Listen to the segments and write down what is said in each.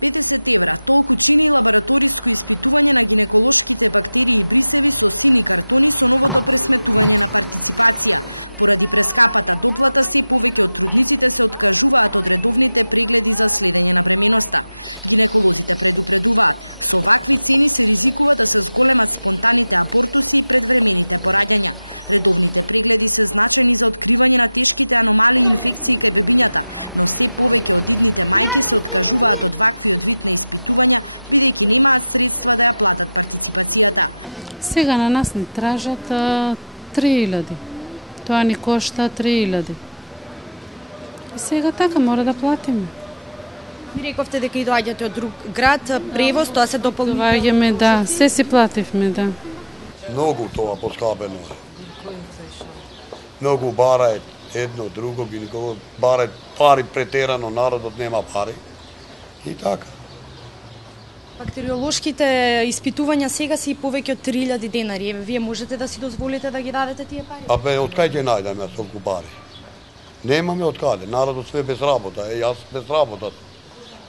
50 евра, толку чини лабораториско испитување на гинеколошките бактерии и брисеви со сини картони со новото пресметување на партиципација. Поради прескапата доплата, се повеќе од трудниците се откажуваат од редовните прегледи за следење на бременоста. Гинеколозите предупредуваат, со вакви цени се ризикува да се зголемат спонтаните абортуси и предвремените пораѓања. Редовните прегледи се значајни за откривање на тешките аномалии и инфекции кај бебињата, но се повеќе од идните мајки се откажуваат од вакви вид на испитувања, бидејќи немаат средства да ја платат партиципацијата. Сега на нас не тражат 3000. Тоа ни кошта 3000. И сега така мора да платиме. Ви рековте дека и доаѓате од друг град, превоз, тоа се дополнително. Доаѓаме, да, се си плативме, да. Многу тоа поскапено. Многу бараат едно, друго, гинеколог бараат пари претерано, народот нема пари. И така. Бактериолошките испитувања сега се и повеќе од 3000 денари. Вие можете да си дозволите да ги дадете тие пари? Абе, од кај ќе најдеме толку пари? Немаме од каде. Народот све без работа. Јас без работа.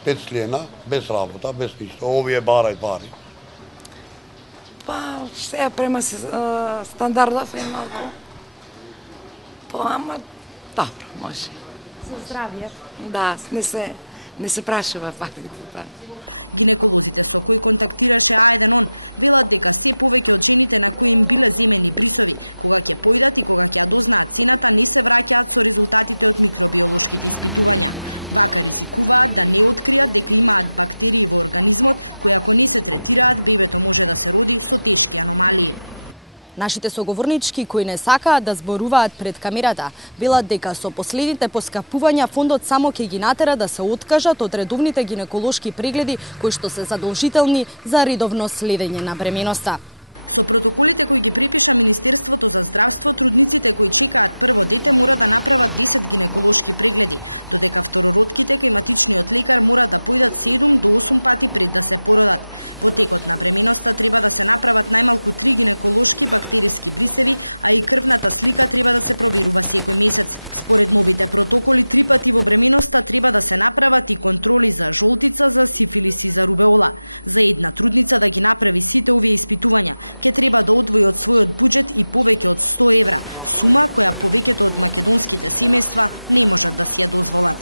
5 члена, без работа, без ништо. Овие бараат пари. Па, сега према се стандардов е малку. Ама, добро, може. За здравје. Да, не се прашува фактите. Гинеколозите со кои контактираше А1 велат дека се повеќе од жените на кои им биле земени брисови, кога ќе појдат и кога ќе ја дознаат цената, не се враќаат со резултатите од микробиолошките испитувања. Вака ризикуваат да не откријат дека имаат бактерии во организмот, кои ако не се третираат, бебето може да се роди со тешки аномалии. Нашите соговорнички кои не сакаат да зборуваат пред камерата, велат дека со последните поскапувања фондот само ќе ги натера да се откажат од редовните гинеколошки прегледи кои што се задолжителни за редовно следење на бременоста. Со протоколите кои ги припиша Министерството за здравство, трудниците кои чекаат прво дете мора да направат 10 гинеколошки прегледи, додека второродките кај матичниот лекар мора да појдат 7 до 8 пати пред да се породат. Во текот на бременоста треба да се направат најмалку 3 гинеколошки бактериски брисеви, а и крвната слика треба да се проверува секој месец. Според новите протоколи, 3 пати во бременоста треба да се направат и контроли за жолтица, за сифилис и за рубеола. За една трудница да ги направи сите овие испитувања, ќе треба да одвои од својот буџет и повеќе од 100 евра, сума која повеќето од македонските семејства не можат да си ја дозволат.